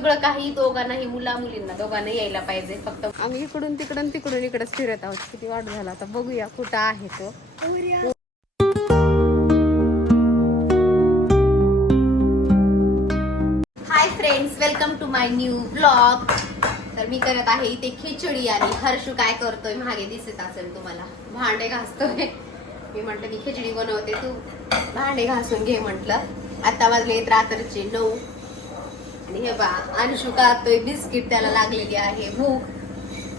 सगळं काही दोघांनाही, मुला मुलींना दोघांना यायला पाहिजे. फक्त आम्ही इकडून तिकडून इकडेच फिरत आहोत. किती वाट झाला, आता बघूया कुठं आहे तो. Hi friends, welcome to my new blog. तर मी करत आहे इथे खिचडी आणि हर्षू काय करतोय मागे दिसत असेल तुम्हाला, भांडे घासतोय. मी म्हटलं मी खिचडी बनवते, तू भांडे घासून घे म्हटलं. आता वाजले रात्रीचे 9 आणि हे बा अंशू खातोय बिस्किट, त्याला लागलेली आहे भूक.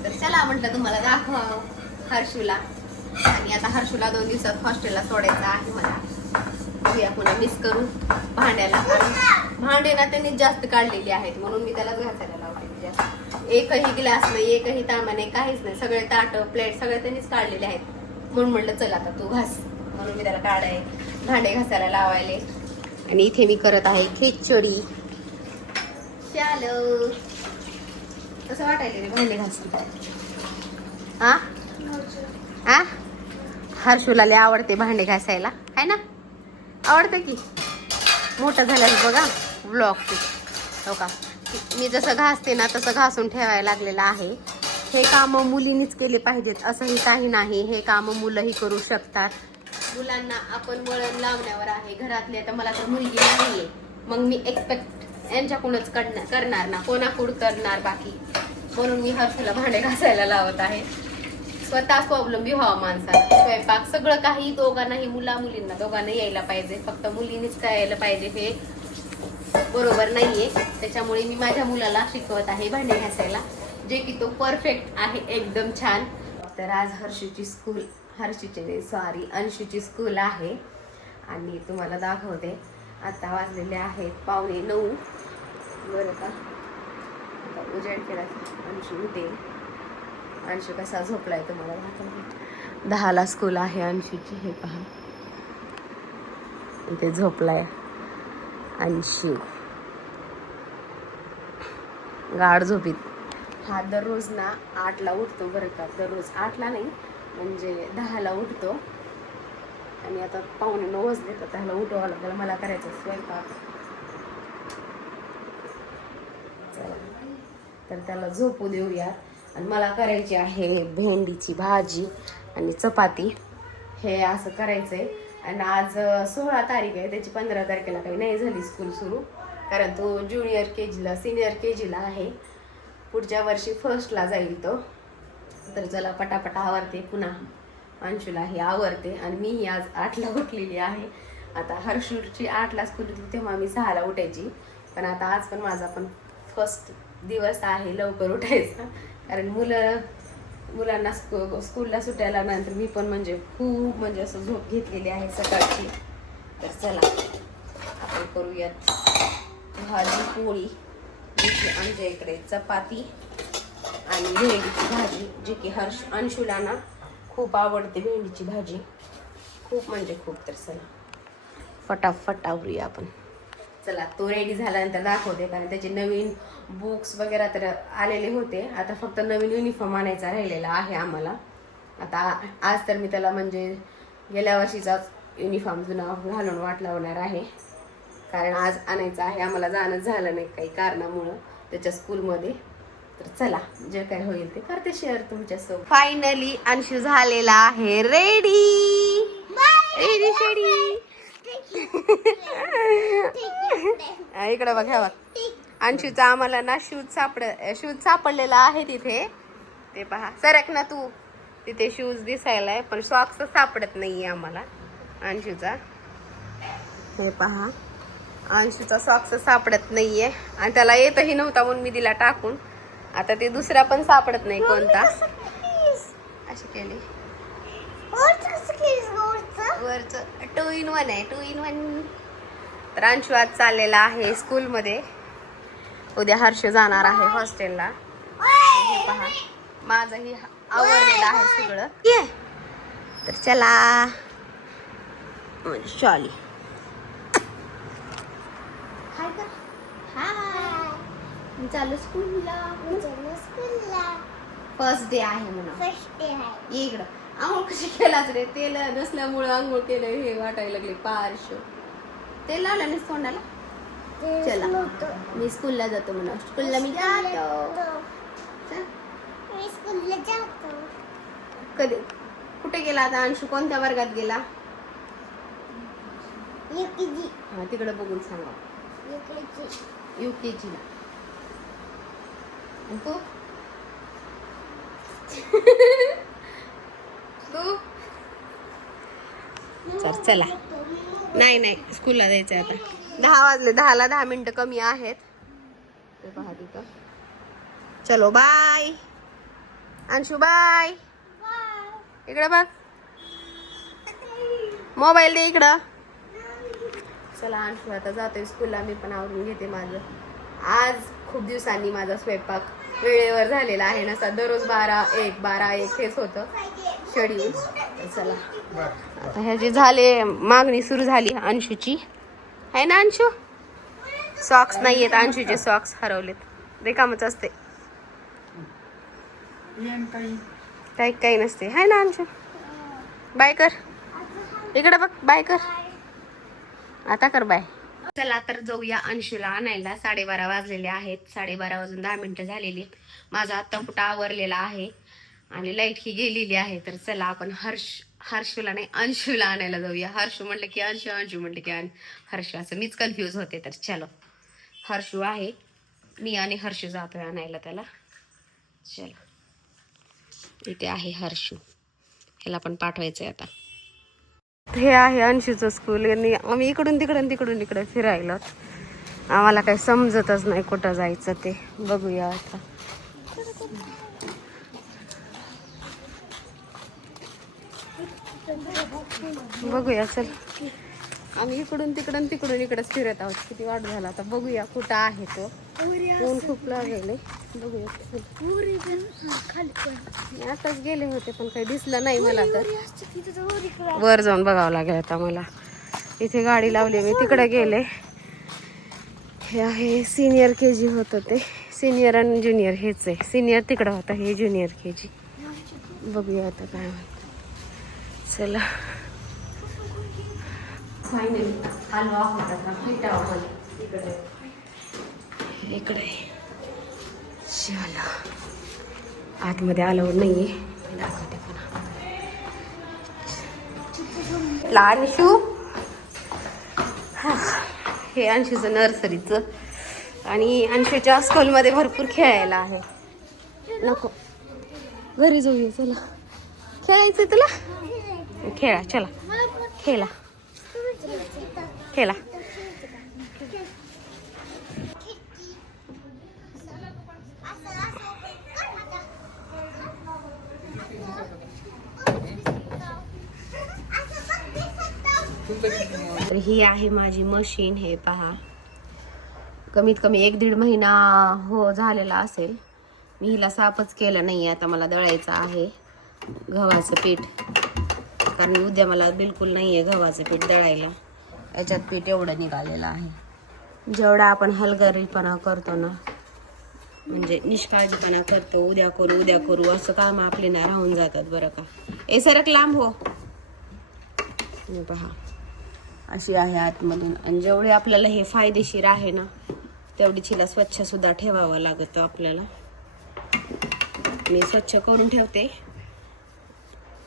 तर चला म्हटलं तुम्हाला दाखवावं हर्षूला. आणि आता हर्षूला 2 दिवसात हॉस्टेलला सोडायचं आहे मला. बघूया पुन्हा मिस करू भांड्याला, कारण भांडे ना त्यांनी जास्त काढलेली आहेत म्हणून मी त्यालाच घासायला लावते. जास्त एकही ग्लास नाही, एकही तांबा नाही, काहीच नाही. सगळे ताट प्लेट सगळे त्यांनीच काढलेले आहेत. म्हणून म्हटलं चल आता तू घास, म्हणून मी त्याला काढाय भांडे घासायला लावायले. आणि इथे मी करत आहे खिचडी. चालो, कसं वाटायले रे भांडे घासून? हा हा, हर्षूला लय आवडते भांडे घासायला, आहे ना? आवडतं की. मोठं झाल्यास बघा ब्लॉग ते हो का, मी जसं घासते ना तसं घासून ठेवायला लागलेलं आहे. हे कामं मुलींनीच केले पाहिजेत असंही काही नाही, हे कामं मुलंही करू शकतात. मुलांना आपण वळण लावण्यावर आहे. घरातली आता मला तर मुलगी नाहीये, मग मी एक्सपेक्ट यांच्याकडूनच करणार ना, कोणाकडून करणार बाकी. म्हणून मी हर्षूला भांडे घासायला लावत आहे. स्वतः स्वावलंबी व्हावं माणसाला. स्वयंपाक सगळं काही दोघांनाही, मुला मुलींना दोघांना यायला पाहिजे. फक्त मुलींनीच काय यायला पाहिजे हे बरोबर नाहीये. त्याच्यामुळे मी माझ्या मुलाला शिकवत आहे भांडे घासायला, जे की तो परफेक्ट आहे, एकदम छान. तर आज अंशूची स्कूल आहे आणि तुम्हाला दाखवते. आता वाजलेले आहेत 8:45. बरं का, आता उजेड केला. अंशू उठे. अंशू कसा झोपलाय तुम्हाला दाखवते. 10ला स्कूल आहे अंशूची. हे पहा इथे झोपलाय अंशू, गाढ झोपीत. हा दररोज ना 8ला उठतो बरं का. दररोज 8ला नाही म्हणजे 10ला उठतो. आणि आता 8:45 वाजले तर त्याला उठवावं लागेल. मला करायचं स्वयंपाक. चला तर त्याला झोपू देऊया. आणि मला करायची आहे भेंडीची भाजी आणि चपाती. हे असं करायचंय. आणि आज 16 तारीख आहे, त्याची 15 तारखेला काही नाही झाली स्कूल सुरू, कारण तो सिनियर केजीला आहे. पुढच्या वर्षी 1st जाईल तो. तर चला पटापटा आवरते, पुन्हा अंशूलाही आवरते. आणि मीही आज 8ला उठलेली आहे. आता हर्षूची 8ला स्कूल होती तेव्हा मी 6ला उठायची, पण आता आज पण माझा पण फर्स्ट दिवस आहे लवकर उठायचा. कारण मुलांना स्कूलला सुटायला नंतर मी पण खूप असं झोप घेतलेली आहे सकाळची. तर चला आपण करूयात भाजी पोळी. आमच्या इकडे चपाती आणि भेंडीची भाजी, जी की अंशूला ना खूप आवडते भेंडीची भाजी, खूप खूप. तर चला फटाफट आवरूया आपण. चला तो रेडी झाल्यानंतर दाखवते, कारण त्याचे नवीन बुक्स वगैरे तर आलेले होते. आता फक्त नवीन युनिफॉर्म आणायचा राहिलेला आहे आम्हाला. आता आज तर मी त्याला गेल्या वर्षीचाच युनिफॉर्म जुना घालून वाट लावणार आहे, कारण आज आणायचं आहे. आम्हाला जाणंच झालं नाही काही कारणामुळं त्याच्या स्कूलमध्ये. तर चला जे काय होईल ते करते शेअर तुमच्यासोबत. फायनली अंशू झालेला आहे रेडी. इकडे बघा बघ, अंशूचा आम्हाला ना शूज सापडलेला आहे तिथे. ते पहा, सरक ना तू. तिथे शूज दिसायलाय पण सॉक्स सापडत नाहीये आम्हाला अंशूचा. हे पहा, अंशूचा सॉक्स सापडत नाहीये आणि त्याला येतही नव्हता म्हणून मी दिला टाकून. आता ते दुसरा पण सापडत नाही कोणता. अशी केली वरच 2 in 1 आहे, 2 in 1. तर अंशू आज चाललेला आहे स्कूलमध्ये. उद्या हर्ष जाणार आहे हॉस्टेलला. हे पहा, माझंही आवडलेलं आहे सगळं. तर चला शॉली. हाय चालू स्कूलला. फर्स्ट डे आहे म्हणून. इकडं आंघोळ कशी केलाच रे? तेल नसल्यामुळे आंघोळ केलं हे वाटायला लागले. पार्श तेल लावलं नाही तोंडाला. चला मी स्कूलला जातो म्हणा. स्कूलला मी जातो. कधी कुठे गेला आता अंशू? कोणत्या वर्गात गेला? हा तिकडे बघून सांगा. UKG ला. तू तू चला. नाही स्कूलला जायचंय आता. 10 वाजले. 10ला 10 मिनिटं कमी आहेत. ते पहा तिथं. चलो बाय अंशू. बाय. इकडे बघ. मोबाईल दे इकडं. चला अंशू आता जातोय स्कूलला. मी पण आवरून घेते माझं. आज खूप दिवसांनी माझा स्वयंपाक वेळेवर झालेला आहे ना. दररोज 12-1 हेच होतं शेड्यूल. चला आता ह्याचे झाले. मागणी सुरू झाली अंशूची आहे ना. अंशू सॉक्स नाही आहेत. अंशूचे सॉक्स हरवलेत. रिकामच असते. काही नसते आहे ना अंशू. बाय कर. इकडे बघ. बाय कर. आता कर बाय. चला तर जाऊया अंशूला आणायला. 12:30 वाजलेले आहेत. 12:30 वाजून 10 मिनिटं झालेली. माझा आत्ता कुठं आवरलेला आहे आणि लाईट ही गेलेली आहे. तर चला आपण हर्षूला नाही अंशूला आणायला जाऊया. हर्षू म्हटलं की अंशू, अंशू म्हटलं की हर्षू, असं मीच कन्फ्यूज होते. तर चलो हर्षू आहे. मी आणि हर्षू जातोय आणायला त्याला. चलो इथे आहे हर्षू. ह्याला पण पाठवायचंय आता. हे आहे अंशूचं स्कूल. आणि आम्ही इकडून तिकडे फिरायला. आम्हाला काही समजतच नाही कुठं जायचं ते. बघूया आता. बघूया चल. आम्ही इकडून इकडेच फिरत आहोत. किती वाट झाला. आता बघूया कुठं आहे तो. ऊन खूप लागले. बघूया. आताच गेले होते पण काही दिसलं नाही मला. तर वर जाऊन बघावं लागेल आता मला. इथे गाडी लावली. मी तिकडे गेले. हे आहे सिनियर KG होतं ते. सिनियर आणि ज्युनियर हेच आहे. सिनियर तिकडं होता. हे ज्युनियर KG. बघूया आता काय म्हणतात. चला फायनली आलो आहोत आता. भेटावं इकडे. चला आतमध्ये आलो नाहीये. दाखवते पुन्हा. अंशू हे अंशूचं नर्सरीचं. आणि अंशूच्या स्कूलमध्ये भरपूर खेळायला आहे. नको घरी जाऊया. चला खेळायचं तुला. खेळा. चला खेळा. तर ही आहे माझी मशीन. हे पहा. कमीत कमी 1-1.5 महिना हो झालेला असेल. मी हिला साफच केलं नाही. आता मला दळायचं आहे गव्हाचं पीठ. कारण उद्या मला बिलकुल नाही आहे गव्हाचं पीठ दळायला. याच्यात पीठ एवढं निघालेलं आहे. जेवढा आपण हलगर्जीपणा करतो ना, म्हणजे निष्काळजीपणा करतो, उद्या करू असं काम आपले ना राहून जातात बरं का. सरक लांब हो. पहा अशी आहे आतमधून. आणि जेवढे आपल्याला हे फायदेशीर आहे ना तेवढीच हिला स्वच्छ सुद्धा ठेवावं लागतं आपल्याला. मी स्वच्छ करून ठेवते.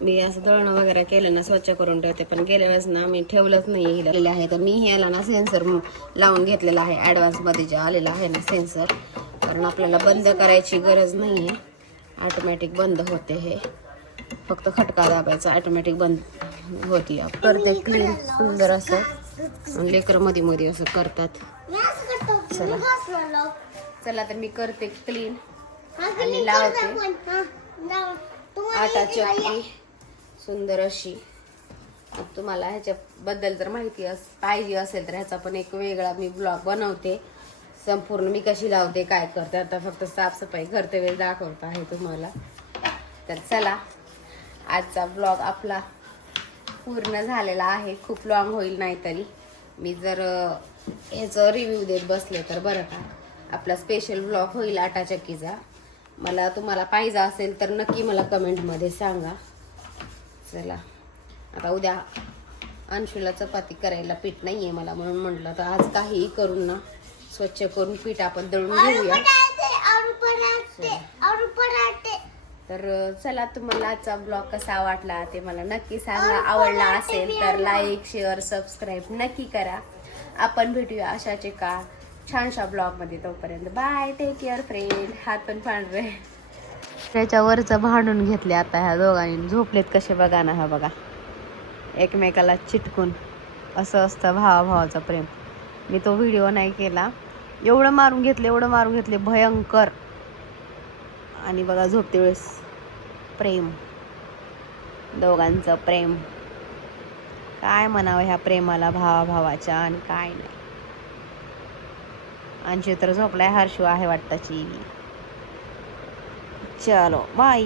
मी असं दळणं वगैरे केलं ना स्वच्छ करून ठेवते. पण गेल्या वेळेस ना मी ठेवलंच नाही हिला आहे. तर मी ह्याला ना सेन्सर लावून घेतलेला आहे. ॲडव्हान्समध्ये जे आलेला आहे ना सेन्सर. कारण आपल्याला बंद करायची गरज नाही आहे. ऑटोमॅटिक बंद होते. हे फक्त खटका दाबायचा ऑटोमॅटिक बंद होती. करते क्लीन सुंदर असं. लेकरं मध्ये असं करतात. चला तर मी करते क्लीन आणि लावते आटा चक्की सुंदर अशी. तुम्हाला ह्याच्याबद्दल जर माहिती पाहिजे असेल तर ह्याचा पण एक वेगळा मी ब्लॉग बनवते. संपूर्ण मी कशी लावते काय करते. आता फक्त साफसफाई करते वेळ दाखवत आहे तुम्हाला. तर चला आजचा ब्लॉग आपला पूर्ण झालेला आहे. खूप लॉंग होईल नाही तरी. मी जर ह्याचं रिव्ह्यू देत बसले तर बरं का आपला स्पेशल ब्लॉग होईल आटा चक्कीचा. मला तुम्हाला पाहिजे असेल तर नक्की मला कमेंटमध्ये सांगा. चला आता उद्या अंशूला चपाती करायला पीठ नाही आहे मला. म्हणून म्हटलं तर आज काहीही करून ना स्वच्छ करून पीठ आपण दळून घेऊया. तर चला, तुम्हाला आजचा ब्लॉग कसा वाटला ते मला नक्की सांगा. आवडला असेल तर लाईक, शेअर, सबस्क्राईब नक्की करा. आपण भेटूया अशाच एका छानशा ब्लॉग मध्ये. तोपर्यंत बाय, टेक केअर फ्रेंड. हात पण पांढरे त्याच्यावरचं भांडून घेतले आता ह्या दोघांनी. झोपलेत कसे बघा ना. हा बघा, एकमेकाला चिटकून. असं असतं भावाभावाचं प्रेम. मी तो व्हिडिओ नाही केला. एवढं मारून घेतले भयंकर. आणि बघा झोपते वेळेस प्रेम, दोघांचं प्रेम. काय म्हणावं ह्या प्रेमाला भावाभावाच्या, आणि काय नाही. अंशी तर झोपलाय, हर्षू आहे वाटताची. चलो बाय.